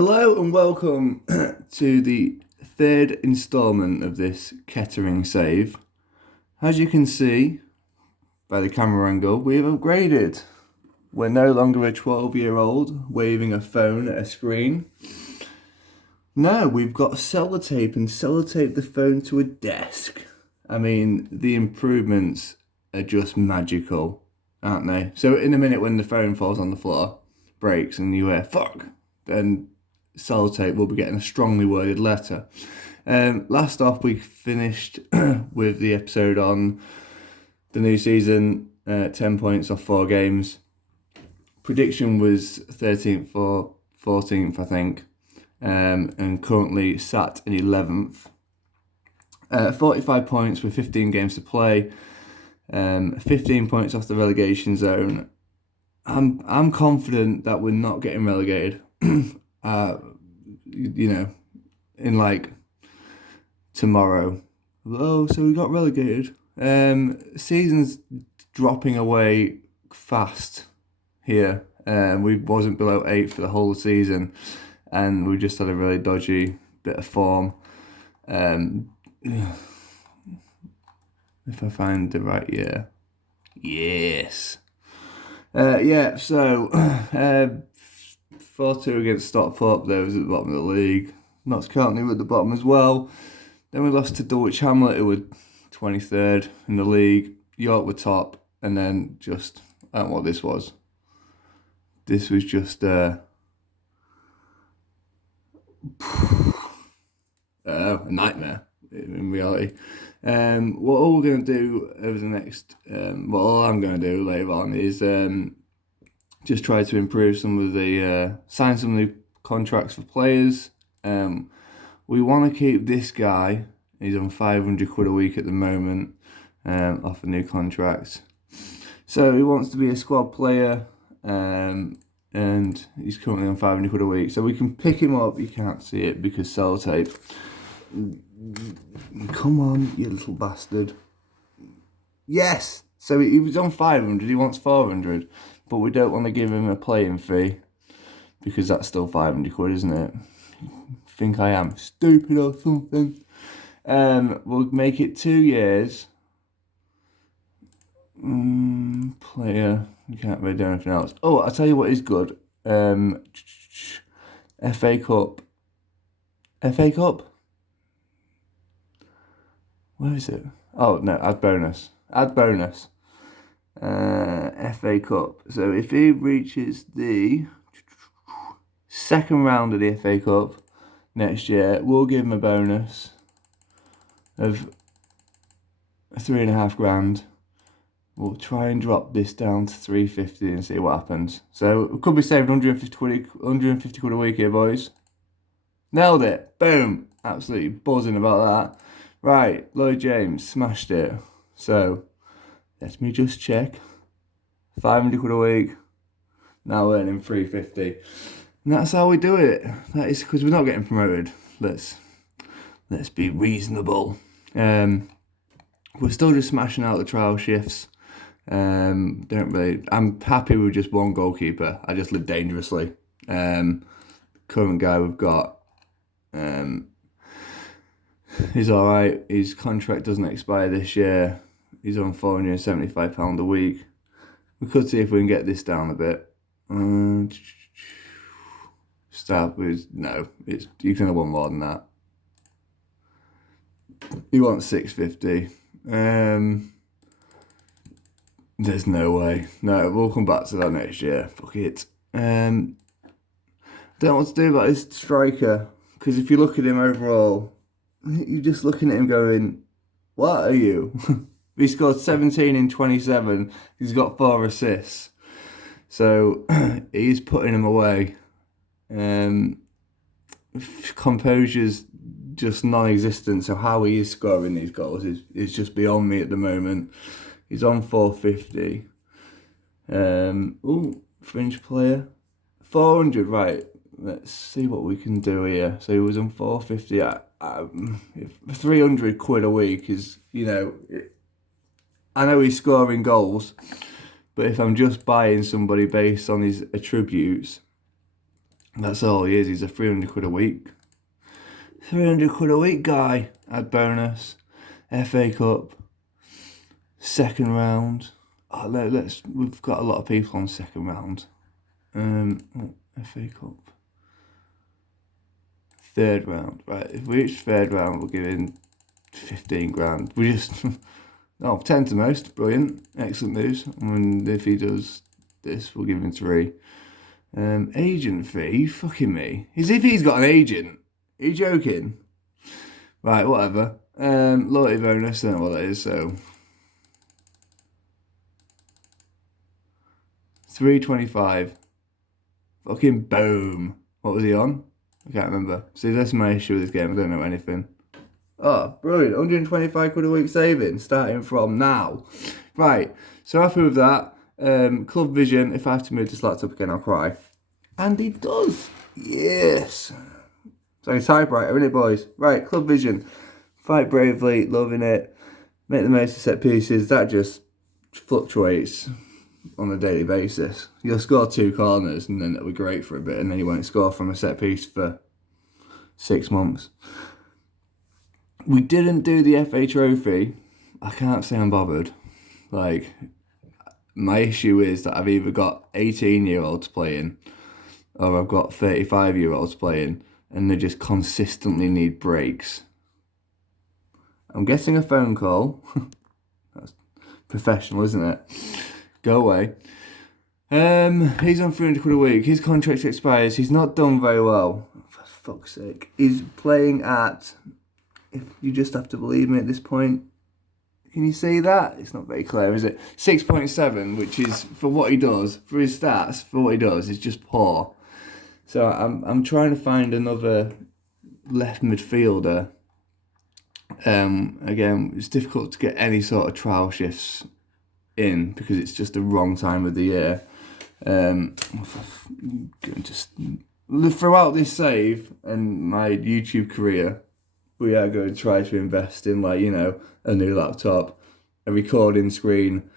Hello and welcome to the third instalment of this Kettering save. As you can see by the camera angle, we have upgraded. We're no longer a 12-year-old waving a phone at a screen. No, we've got Cellotape and Cellotape the phone to a desk. I mean, the improvements are just magical, aren't they? So in a minute when the phone falls on the floor, breaks and you hear, fuck, then Cellotape will be getting a strongly worded letter. Last off, we finished with the episode on the new season, 10 points off 4 games. Prediction was 13th or 14th, I think, and currently sat in 11th. 45 points with 15 games to play, 15 points off the relegation zone. I'm confident that we're not getting relegated. In like tomorrow. Oh, so we got relegated. Season's dropping away fast here. We wasn't below 8 for the whole season, and we just had a really dodgy bit of form. If I find the right year. Yes. So 4-2 against Stockport. There was at the bottom of the league. Notts County were at the bottom as well. Then we lost to Dulwich Hamlet, who were 23rd in the league. York were top, and then just I don't know what this was. This was just a nightmare in reality. What all we're going to do over the next, all I'm going to do later on is just try to improve some of the, sign some new contracts for players. We want to keep this guy. He's on 500 quid a week at the moment, off a new contract. So he wants to be a squad player, and he's currently on 500 quid a week. So we can pick him up. You can't see it because Cellotape. Come on, you little bastard. Yes! So he was on 500, he wants 400. But we don't want to give him a playing fee because that's still 500 quid, isn't it? Think I am stupid or something? We'll make it 2 years. Player, you can't really do anything else. Oh, I'll tell you what is good. FA Cup. FA Cup? Where is it? Oh, no, add bonus. Add bonus. FA Cup. So if he reaches the second round of the FA Cup next year, we'll give him a bonus of 3.5 grand. We'll try and drop this down to 350 and see what happens. So we could be saving 150 quid a week here, boys. Nailed it. Boom. Absolutely buzzing about that. Right, Lloyd James smashed it. So let me just check. 500 quid a week. Now earning 350. And that's how we do it. That is because we're not getting promoted. Let's be reasonable. We're still just smashing out the trial shifts. I'm happy with just one goalkeeper. I just live dangerously. Current guy we've got, he's alright. His contract doesn't expire this year. He's on £475 a week. We could see if we can get this down a bit. Start with you can have one more than that. He wants 650. There's no way. No, we'll come back to that next year. Fuck it. Don't know what to do about his striker, because if you look at him overall, you're just looking at him going, what are you? He scored 17 in 27. He's got 4 assists. So he's putting him away. Composure's just non-existent. So how he is scoring these goals is just beyond me at the moment. He's on 450. Fringe player. 400, right. Let's see what we can do here. So he was on 450. 300 quid a week is, I know he's scoring goals, but if I'm just buying somebody based on his attributes, That's all he is. He's a 300 quid a week. 300 quid a week guy. Add bonus. FA Cup. Second round. Oh, we've got a lot of people on second round. FA Cup. Third round. Right, if we reach third round, we're giving 15 grand. We just... 10 to most. Brilliant. Excellent news. And if he does this, we'll give him 3. Agent fee? You fucking me. As if he's got an agent. Are you joking? Right, whatever. Loyalty bonus, I don't know what that is, so... 325. Fucking boom. What was he on? I can't remember. See, that's my issue with this game. I don't know anything. Oh, brilliant. 125 quid a week saving, starting from now. Right, so happy with that. Club Vision, if I have to move this laptop again, I'll cry. And he does. Yes. It's like a typewriter, isn't it, boys? Right, Club Vision. Fight bravely, loving it. Make the most of set pieces. That just fluctuates on a daily basis. You'll score 2 corners and then it'll be great for a bit, and then you won't score from a set piece for 6 months. We didn't do the FA Trophy. I can't say I'm bothered. Like, my issue is that I've either got 18-year-olds playing or I've got 35-year-olds playing, and they just consistently need breaks. I'm getting a phone call. That's professional, isn't it? Go away. He's on 300 quid a week. His contract expires. He's not done very well. For fuck's sake. He's playing at... If you just have to believe me at this point. Can you see that? It's not very clear, is it? 6.7, which is, for what he does, for his stats, for what he does, is just poor. So I'm trying to find another left midfielder. Again, it's difficult to get any sort of trial shifts in because it's just the wrong time of the year. Just throughout this save and my YouTube career, we are going to try to invest in, like, you know, a new laptop, a recording screen.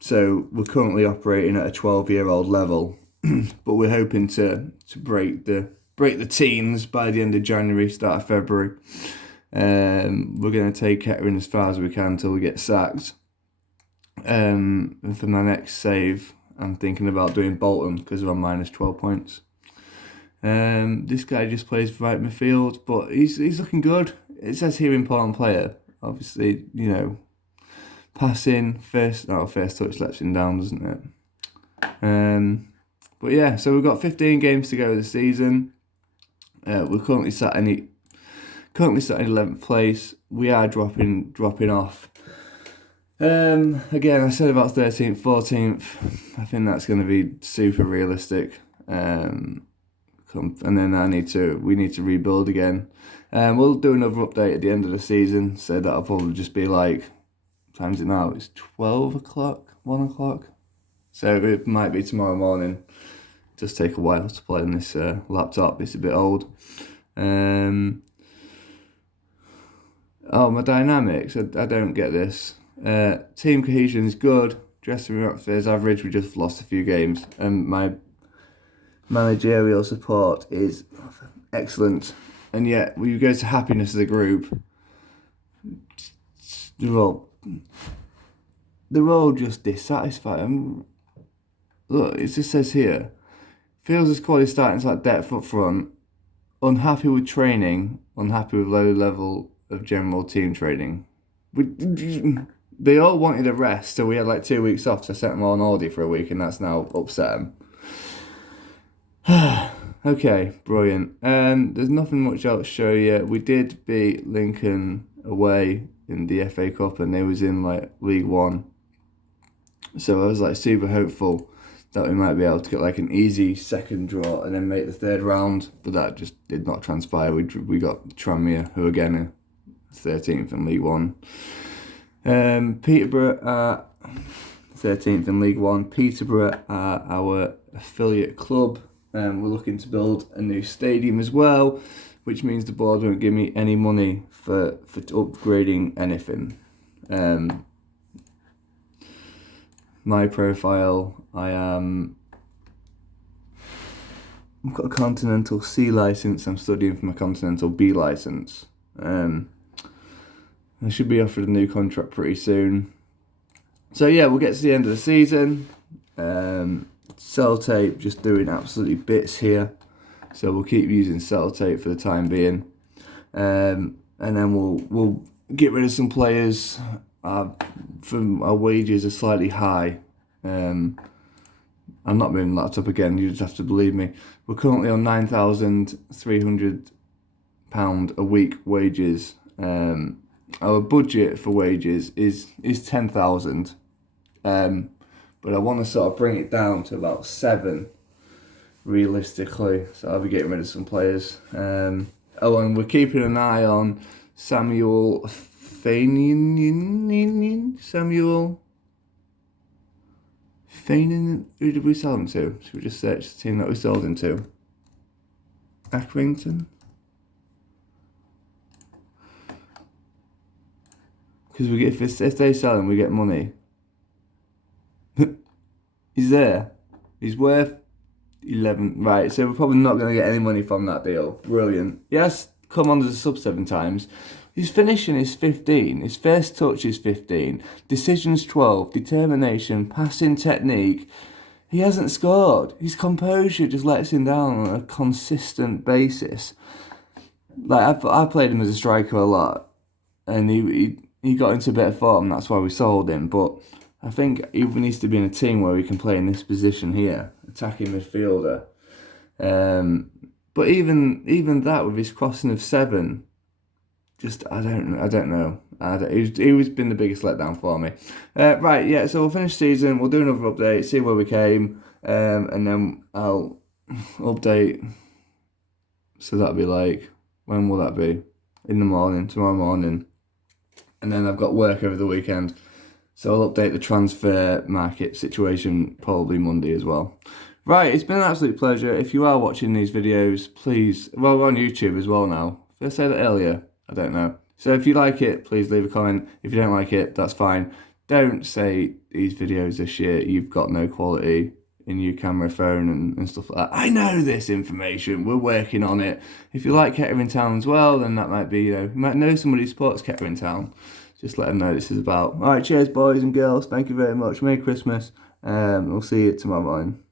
So we're currently operating at a 12-year-old level, but we're hoping to break the teens by the end of January, start of February. We're going to take Kettering as far as we can until we get sacked. And for my next save, I'm thinking about doing Bolton because we're on minus 12 points. This guy just plays right midfield, but he's looking good. It says here important player. Obviously, you know, passing, first touch lets him down, doesn't it? But yeah, so we've got 15 games to go this season. We're currently sat in 11th place. We are dropping off. Again, I said about 13th, 14th. I think that's going to be super realistic. And then we need to rebuild again. We'll do another update at the end of the season, so that'll probably just be like, what time is it now? It's 12 o'clock, 1 o'clock. So it might be tomorrow morning. It does take a while to play on this laptop. It's a bit old. My dynamics, I don't get this. Team cohesion is good. Dressing room atmosphere is average. We just lost a few games. And my managerial support is excellent. And yet, when you go to happiness of the group, they're all just dissatisfied. Look, it just says here, feels as quality starting like depth up front, unhappy with training, unhappy with low level of general team training. They all wanted a rest, so we had like 2 weeks off, so I sent them all on holiday for a week, and that's now upset them. Okay, brilliant. There's nothing much else to show you. We did beat Lincoln away in the FA Cup, and they was in like League One. So I was like super hopeful that we might be able to get like an easy second draw and then make the third round, but that just did not transpire. We got Tranmere, who again are 13th in League One. Peterborough are 13th in League One. Peterborough are our affiliate club. We're looking to build a new stadium as well, which means the board won't give me any money for upgrading anything. My profile, I am I've got a Continental C licence. I'm studying for my Continental B licence. I should be offered a new contract pretty soon. So yeah, we'll get to the end of the season. Cellotape just doing absolutely bits here. So we'll keep using Cellotape for the time being. And then we'll get rid of some players. From our wages are slightly high. I'm not moving that up again. You just have to believe me. We're currently on £9,300 a week wages. Our budget for wages is 10,000. But I want to sort of bring it down to about 7, realistically. So I'll be getting rid of some players. And we're keeping an eye on Samuel Feinin. Who did we sell him to? Should we just search the team that we sold him to? Accrington? Because if they sell him, we get money. He's there. He's worth 11. Right, so we're probably not going to get any money from that deal. Brilliant. He has come on as a sub 7 times. His finishing is 15. His first touch is 15. Decisions 12. Determination. Passing technique. He hasn't scored. His composure just lets him down on a consistent basis. Like I played him as a striker a lot, and he got into a bit of form. That's why we sold him. But I think he needs to be in a team where he can play in this position here, attacking midfielder. But even that with his crossing of 7. Just, I don't know. He's been the biggest letdown for me. Right, yeah, so we'll finish the season. We'll do another update, see where we came. And then I'll update. So that'll be like, when will that be? In the morning, tomorrow morning. And then I've got work over the weekend. So I'll update the transfer market situation probably Monday as well. Right, it's been an absolute pleasure. If you are watching these videos, please, well, we're on YouTube as well now. Did I say that earlier? I don't know. So if you like it, please leave a comment. If you don't like it, that's fine. Don't say these videos are shit, you've got no quality in your camera phone and stuff like that. I know this information, we're working on it. If you like Kettering Town as well, then that might be, you might know somebody who supports Kettering Town. Just let them know this is about. Alright, cheers boys and girls, thank you very much. Merry Christmas. We'll see you tomorrow morning.